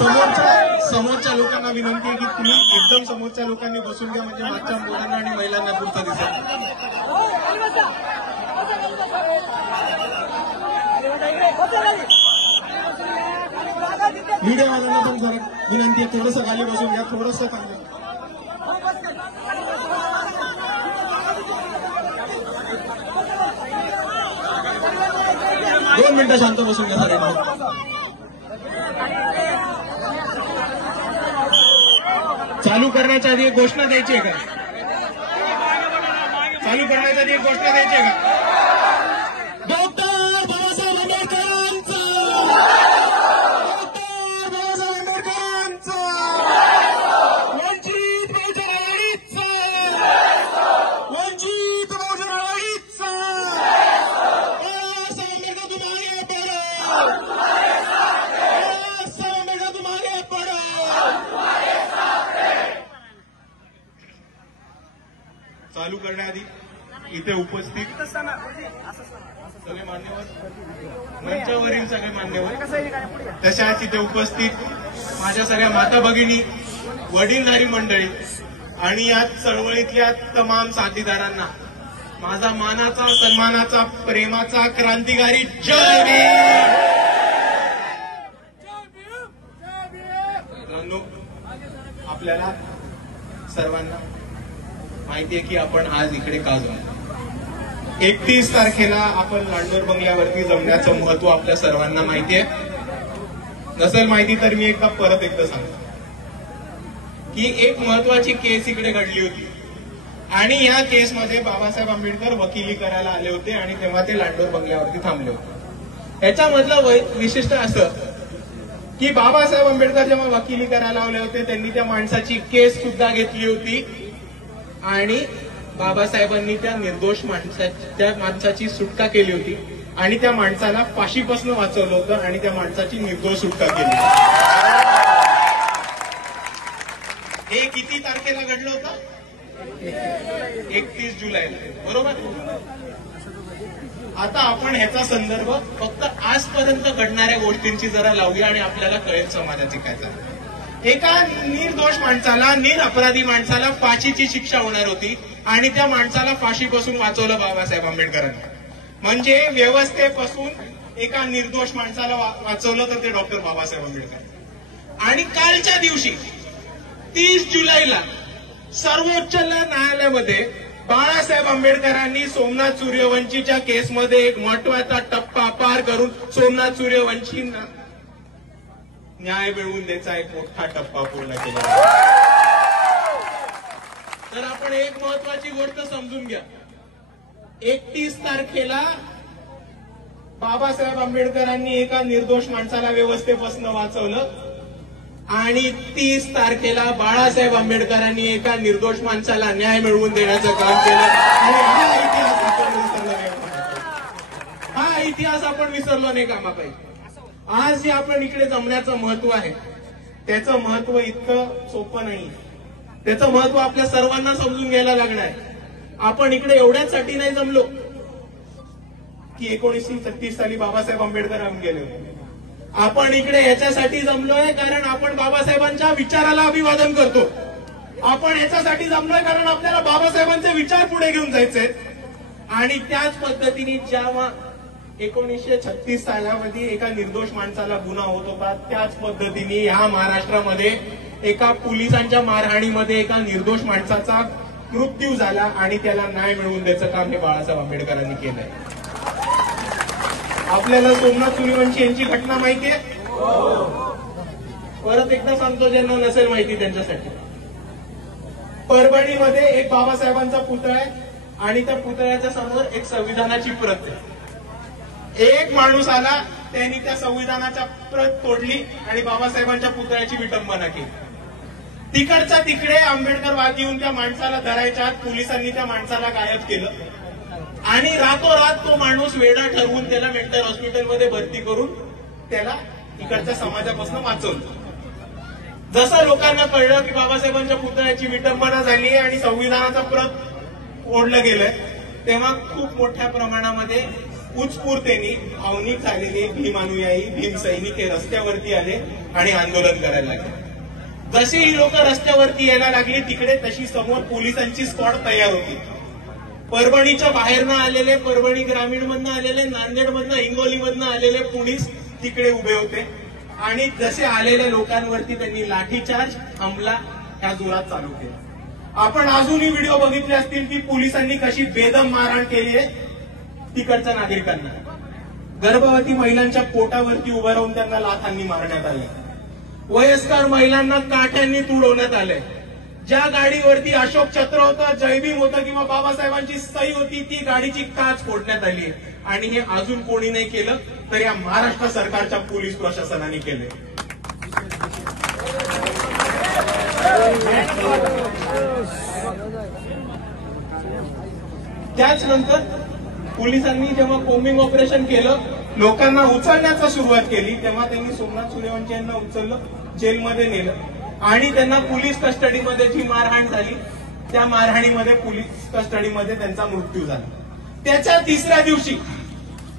समोरच्या लोकांना विनंती आहे की तुम्ही एकदम समोरच्या लोकांनी बसून घ्या, म्हणजे मागच्या मुलांना आणि महिलांना पुरता दिसेल. मीडियावाल्यांना पण जरा विनंती आहे, थोडंसं खाली बसून घ्या, थोडंसं चांगलं. 2 मिनिटं शांत बसून घ्या सगळ्यांना. चालू करण्याच्या आधी एक घोषणा द्यायची आहे का? चालू करण्याच्या आधी एक घोषणा द्यायची आहे का? डॉक्टर बाबासाहेब आंबेडकरांचं, डॉक्टर बाबासाहेब आंबेडकरांचं, वंचित बहुजन आघाडीचं, वंचित बहुजन आघाडीचं. बाबासाहेब आंबेडकर तुम्हारे पडो, बाबासाहेब आंबेडकर तुम्हारे पडो. चालू करण्याआधी इथे उपस्थित सगळे मान्यवर, मंचावरील सगळे मान्यवर, तशाच इथे उपस्थित माझ्या सगळ्या माता भगिनी, वडीलधारी मंडळी आणि या चळवळीतल्या तमाम साथीदारांना माझा मानाचा, सन्मानाचा, प्रेमाचा क्रांतिकारी जय भीम. आपल्याला सर्वांना माहिती आहे की आपण आज इकडे का जमलो. 31 तारखेला आपण लांडोर बंगल्यावरती जमण्याचं महत्व आपल्या सर्वांना माहिती आहे. नसेल माहिती तर मी परत एकदा सांगतो की एक महत्वाची केस इकडे घडली होती आणि या केसमध्ये बाबासाहेब आंबेडकर वकिली करायला आले होते आणि तेव्हा ते लांडोर बंगल्यावरती थांबले होते. याच्यामधलं विशिष्ट असं की बाबासाहेब आंबेडकर जेव्हा वकिली करायला आले होते त्यांनी त्या माणसाची केस सुद्धा घेतली होती आणि बाबासाहेबांनी त्या निर्दोष माणसाची सुटका केली होती आणि त्या माणसाला फाशीपासून वाचवलं होतं आणि त्या माणसाची निर्दोष सुटका केली. हे किती तारखेला घडलं होतं? 31 जुलैला, बरोबर. आता आपण ह्याचा संदर्भ फक्त आजपर्यंत घडणाऱ्या गोष्टींची जरा लावूया आणि आपल्याला कळेल समाजाचे काय चाललं. एका निर्दोष माणसाला, निरपराधी माणसाला फाशीची शिक्षा होणार होती आणि त्या माणसाला फाशीपासून वाचवलं बाबासाहेब आंबेडकरांनी. म्हणजे व्यवस्थेपासून एका निर्दोष माणसाला वाचवलं तर ते डॉक्टर बाबासाहेब आंबेडकर. आणि कालच्या दिवशी 30 जुलैला सर्वोच्च न्यायालयामध्ये बाळासाहेब आंबेडकरांनी सोमनाथ सूर्यवंशीच्या केसमध्ये एक महत्वाचा टप्पा पार करून सोमनाथ सूर्यवंशींना न्याय मिळवून द्यायचा एक मोठा टप्पा पूर्ण केला. तर आपण एक महत्वाची गोष्ट समजून घ्या. 31 तारखेला बाबासाहेब आंबेडकरांनी एका निर्दोष माणसाला व्यवस्थेपासून वाचवलं आणि 30 तारखेला बाळासाहेब आंबेडकरांनी एका निर्दोष माणसाला न्याय मिळवून देण्याचं काम केलं. हा इतिहास आपण विसरलो नाही कामा पाहिजे. आज जे आपण इकडे जमण्याचं महत्व आहे त्याचं महत्व इतकं सोपं नाही. त्याचं महत्व आपल्या सर्वांना समजून घ्यायला लागणार आहे. आपण इकडे एवढ्यासाठी नाही जमलो की 1936 साली बाबासाहेब आंबेडकर होऊन गेले होते. आपण इकडे याच्यासाठी जमलोय कारण आपण बाबासाहेबांच्या विचाराला अभिवादन करतो. आपण याच्यासाठी जमलोय कारण आपल्याला बाबासाहेबांचे विचार पुढे घेऊन जायचे. आणि त्याच पद्धतीने जेव्हा 1936 सालामध्ये एका निर्दोष माणसाला गुन्हा होत होता त्याच पद्धतीने ह्या महाराष्ट्रामध्ये एका पोलिसांच्या मारहाणीमध्ये एका निर्दोष माणसाचा मृत्यू झाला आणि त्याला न्याय मिळवून द्यायचं काम हे बाळासाहेब आंबेडकरांनी केलंय. आपल्याला सोमनाथ सूर्यवंशी यांची घटना माहितीये? परत एकदा सांगतो ज्यांना नसेल माहिती त्यांच्यासाठी. परभणीमध्ये एक बाबासाहेबांचा पुतळा आहे आणि त्या पुतळ्याच्या समोर एक संविधानाची प्रत आहे. एक माणूस आला, त्यांनी त्या संविधानाच्या प्रत तोडली आणि बाबासाहेबांच्या पुतळ्याची विटंबना केली. तिकडच्या तिकडे आंबेडकरवादी येऊन त्या माणसाला धरायच्या आत पोलिसांनी त्या माणसाला गायब केलं आणि रातोरात तो माणूस वेडा ठरवून त्याला मेंटल हॉस्पिटलमध्ये भरती करून त्याला इकडच्या समाजापासून वाचवलं. जसं लोकांना कळलं की बाबासाहेबांच्या पुतळ्याची विटंबना झाली आणि संविधानाचं प्रत ओढलं गेलंय तेव्हा खूप मोठ्या प्रमाणामध्ये उत्स्फूर्तेने भावनिक झालेले भीमानुयायी भीम सैनिक हे रस्त्यावरती आले आणि आंदोलन करायला लागले. जशी ही लोक रस्त्यावरती यायला लागली तिकडे तशी समोर पोलिसांची स्क्वॉड तयार होती. परभणीच्या बाहेरनं आलेले, परभणी ग्रामीण मधनं आलेले, नांदेडमधनं, हिंगोलीमधनं आलेले पोलीस तिकडे उभे होते आणि जसे आलेल्या लोकांवरती त्यांनी लाठीचार्ज, हमला ह्या जोरात चालू केला. आपण अजूनही व्हिडिओ बघितले असतील की पोलिसांनी कशी बेदम मारहाण केली आहे तिकडच्या नागरिकांना. गर्भवती महिलांच्या पोटावरती उभं राहून त्यांना लाथांनी मारण्यात आले. वयस्कर महिलांना काठ्यांनी तुडवण्यात आले. ज्या गाडीवरती अशोक चक्र होतं, जयभीम होतं किंवा बाबासाहेबांची सही होती ती गाडीची काच फोडण्यात आली. आणि हे अजून कोणी नाही केलं तर या महाराष्ट्र सरकारच्या पोलीस प्रशासनाने केले. त्याचनंतर पोलिसांनी जेव्हा कोम्बिंग ऑपरेशन केलं, लोकांना उचलण्याचा सुरुवात केली, तेव्हा त्यांनी सोमनाथ सूर्यवंशी यांना उचललं, जेलमध्ये नेलं आणि त्यांना पोलीस कस्टडीमध्ये जी मारहाण झाली त्या मारहाणीमध्ये पोलीस कस्टडीमध्ये त्यांचा मृत्यू झाला. त्याच्या तिसऱ्या दिवशी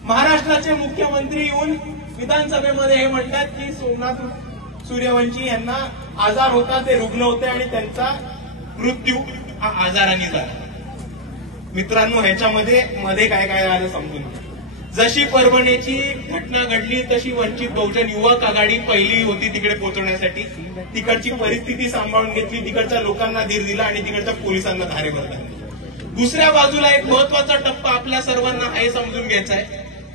महाराष्ट्राचे मुख्यमंत्री येऊन विधानसभेमध्ये हे म्हणतात की सोमनाथ सूर्यवंशी यांना आजार होता, ते रुग्ण होते आणि त्यांचा मृत्यू हा आजाराने झाला. मित्रांनो, ह्याच्यामध्ये काय काय आलं समजून. जशी परभणीची घटना घडली तशी वंचित बहुजन युवक आघाडी पहिली होती तिकडे पोहोचण्यासाठी. तिकडची परिस्थिती सांभाळून घेतली, तिकडच्या लोकांना धीर दिला आणि तिकडच्या पोलिसांना धारेवर धरले. दुसऱ्या बाजूला एक महत्वाचा टप्पा आपल्या सर्वांना हे समजून घ्यायचा आहे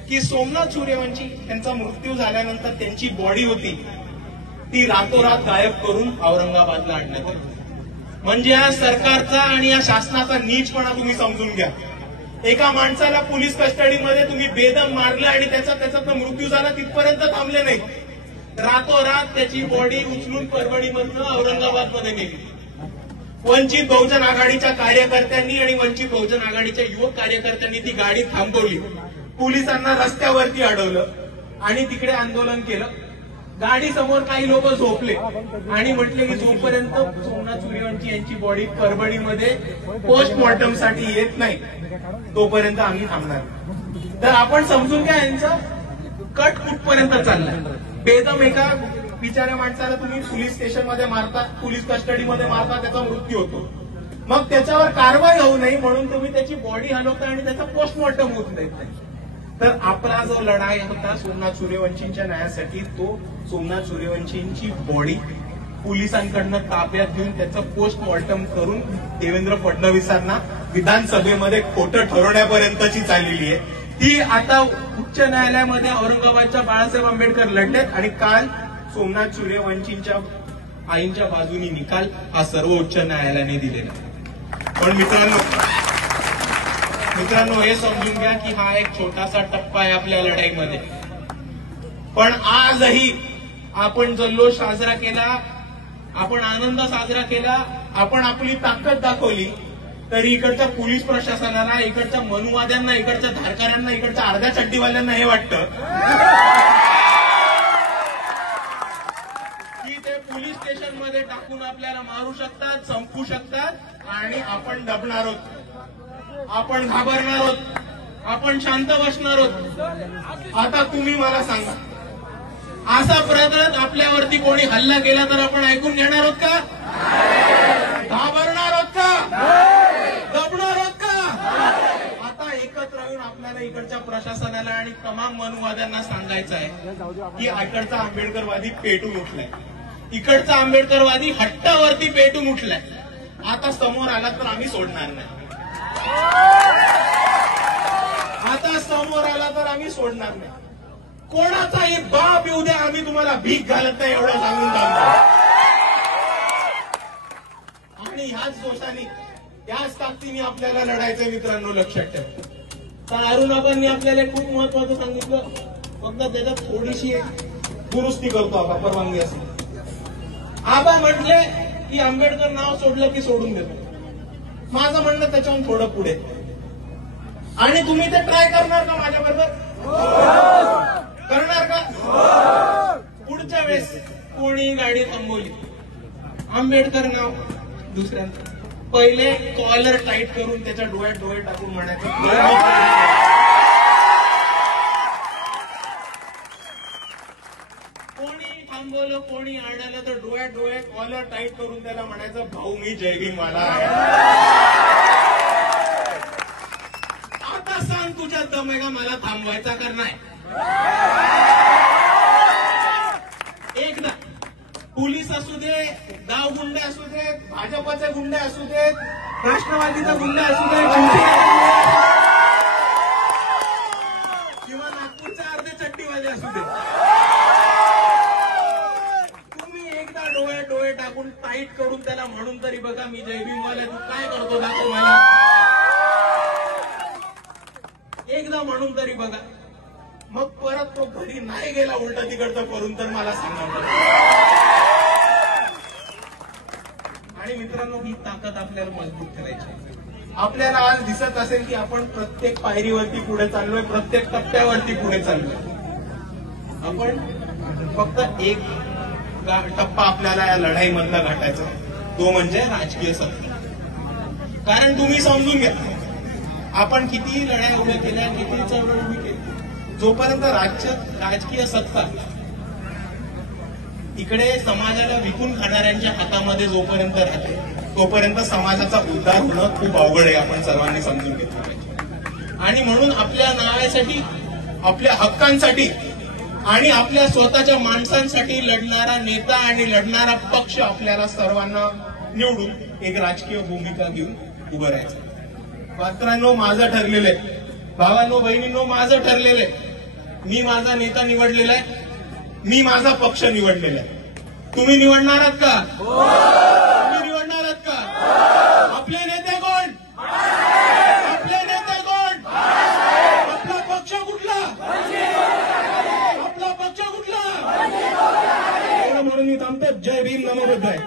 की सोमनाथ सूर्यवंशी यांचा मृत्यू झाल्यानंतर त्यांची बॉडी होती ती रातोरात गायब करून औरंगाबादला आणण्यात आली. म्हणजे या सरकारचा आणि या शासनाचा नीचपणा तुम्ही समजून घ्या. एका माणसाला पोलीस कस्टडीमध्ये तुम्ही बेदम मारलं आणि त्याचा मृत्यू झाला तिथपर्यंत थांबले नाही. रातोरात त्याची बॉडी उचलून परभणीमधनं औरंगाबादमध्ये नेली. वंचित बहुजन आघाडीच्या कार्यकर्त्यांनी आणि वंचित बहुजन आघाडीच्या युवक कार्यकर्त्यांनी ती गाडी थांबवली, पोलिसांना रस्त्यावरती अडवलं आणि तिकडे आंदोलन केलं. गाडी समोर काही लोक झोपले आणि म्हटले की जोपर्यंत सोमनाथ सूर्यवंशी यांची बॉडी परभणीमध्ये पोस्टमॉर्टमसाठी येत नाही तोपर्यंत आम्ही थांबणार. तर आपण समजून घ्या यांचं कट कुठपर्यंत चाललंय. बेदम एका बिचाऱ्या माणसाला तुम्ही पोलीस स्टेशनमध्ये मारता, पोलीस कस्टडीमध्ये मारता, त्याचा मृत्यू होतो. मग त्याच्यावर कारवाई होऊ नये म्हणून तुम्ही त्याची बॉडी हलवता आणि त्याचा पोस्टमॉर्टम होत नाही. तर आपला जो लढाई होता सोमनाथ सूर्यवंशींच्या न्यायासाठी, तो सोमनाथ सूर्यवंशींची बॉडी पोलिसांकडनं ताब्यात घेऊन त्याचं पोस्टमॉर्टम करून देवेंद्र फडणवीसांना विधानसभेमध्ये खोटं ठरवण्यापर्यंतची चाललेली आहे. ती आता उच्च न्यायालयामध्ये औरंगाबादच्या बाळासाहेब आंबेडकर लढलेत आणि काल सोमनाथ सूर्यवंशींच्या आईंच्या बाजूनी निकाल हा सर्व उच्च न्यायालयाने दिलेला. पण मित्रांनो हे समजून घ्या की हा एक छोटासा टप्पा आहे आपल्या लढाईमध्ये. पण आजही आपण जल्लोष साजरा केला, आपण आनंद साजरा केला, आपण आपली ताकद दाखवली, तरी इकडच्या पोलीस प्रशासनाला, इकडच्या मनुवाद्यांना, इकडच्या धारकऱ्यांना, इकडच्या अर्ध्या चड्डीवाल्यांना हे वाटतं की ते पोलीस स्टेशनमध्ये टाकून आपल्याला मारू शकतात, संपू शकतात आणि आपण दबणार आहोत, आपण घाबरणार आहोत, आपण शांत बसणार आहोत. आता तुम्ही मला सांगा, असा प्रयत्न आपल्यावरती कोणी हल्ला केला तर आपण ऐकून घेणार आहोत का? घाबरणार आहोत का? दबणार आहोत का? आता एकत्र येऊन आपल्याला इकडच्या प्रशासनाला आणि तमाम मनुवाद्यांना सांगायचं आहे की इकडचा आंबेडकरवादी पेटून उठलाय, इकडचा आंबेडकरवादी हट्टावरती पेटून उठलाय. आता समोर आला तर आम्ही सोडणार नाही, आता समोर आला तर आम्ही सोडणार नाही. कोणाचाही बाप येऊ द्या, आम्ही तुम्हाला भीक घालत नाही एवढं सांगून टाकतो. आणि ह्याच दोषाने, याच ताकदीने आपल्याला लढायचं. मित्रांनो लक्षात ठेवा. तर अरुणाबांनी आपल्याला खूप महत्वाचं सांगितलं, फक्त त्याच्यात थोडीशी दुरुस्ती करतो आपण, परवानगी असेल. आबा म्हटले की आंबेडकर नाव सोडलं की सोडून देतो. माझं म्हणणं त्याच्याहून थोडं पुढे. आणि तुम्ही ते ट्राय करणार का माझ्या बरोबर? करणार का? पुढच्या वेळेस कोणी गाडी थांबवली, आंबेडकर नाव दुसऱ्यांदा, पहिले कॉलर टाईट करून त्याच्या डोळ्यात डोळे टाकून म्हणायचं कोणी आढळलं तर डोळ्यात डोळ्यात कॉलर टाईट करून त्याला म्हणायचं, भाऊ मी जय भीमवाला आहे. आता सांग तुझ्या दम आहे का मला थांबवायचा का नाही? एकदा पोलीस असू दे, गाव गुंडे असू देत, भाजपचे गुंडे असू देत, राष्ट्रवादीचा गुंडे असू दे, किंवा नागपूरचे अर्धे चट्टीवाले असू दे, तुम्ही एकदा डोळे डोळे टाकून टाईट करून त्याला म्हणून तरी बघा, मी जय भीमवाला, तू काय करतो दाखव मला. एकदा म्हणून तरी बघा. मग परत तो घरी नाही गेला उलटा तिकडचं करून तर मला सांगा. आणि मित्रांनो, ही ताकद आपल्याला मजबूत करायची. आपल्याला आज दिसत असेल की आपण प्रत्येक पायरीवरती पुढे चाललोय, प्रत्येक टप्प्यावरती पुढे चाललोय. आपण फक्त एक टप्पा आपल्याला या लढाईमधला गाठायचा, तो म्हणजे राजकीय सत्ता. कारण तुम्ही समजून घ्या, आपण किती लढाई उभ्या केल्या, किती चळवळ उभी केली, जोपर्यंत राजकीय सत्ता इकडे समाजाला विकून खाणाऱ्यांच्या हातामध्ये जोपर्यंत राहते, तोपर्यंत समाजाचा उद्धार होणं खूप अवघड आहे. आपण सर्वांनी समजून घेतलं पाहिजे. आणि म्हणून आपल्या नावासाठी, आपल्या हक्कांसाठी आणि आपल्या स्वतःच्या माणसांसाठी लढणारा नेता आणि लढणारा पक्ष आपल्याला सर्वांना निवडून एक राजकीय भूमिका घेऊन उभं राहायचं. मित्रांनो, माझं ठरलेलं आहे, भावांनो बहिणींनो, माझं ठरलेलं आहे. मी माझा नेता निवडलेला आहे, मी माझा पक्ष निवडलेला आहे. तुम्ही निवडणार आहात का? तुम्ही निवडणार आहात का? आपले नेते कोण? आपले नेते कोण? आपला पक्ष कुठला? आपला पक्ष कुठला? म्हणून मी थांबतो. जय भीम, नमो बुद्धाय.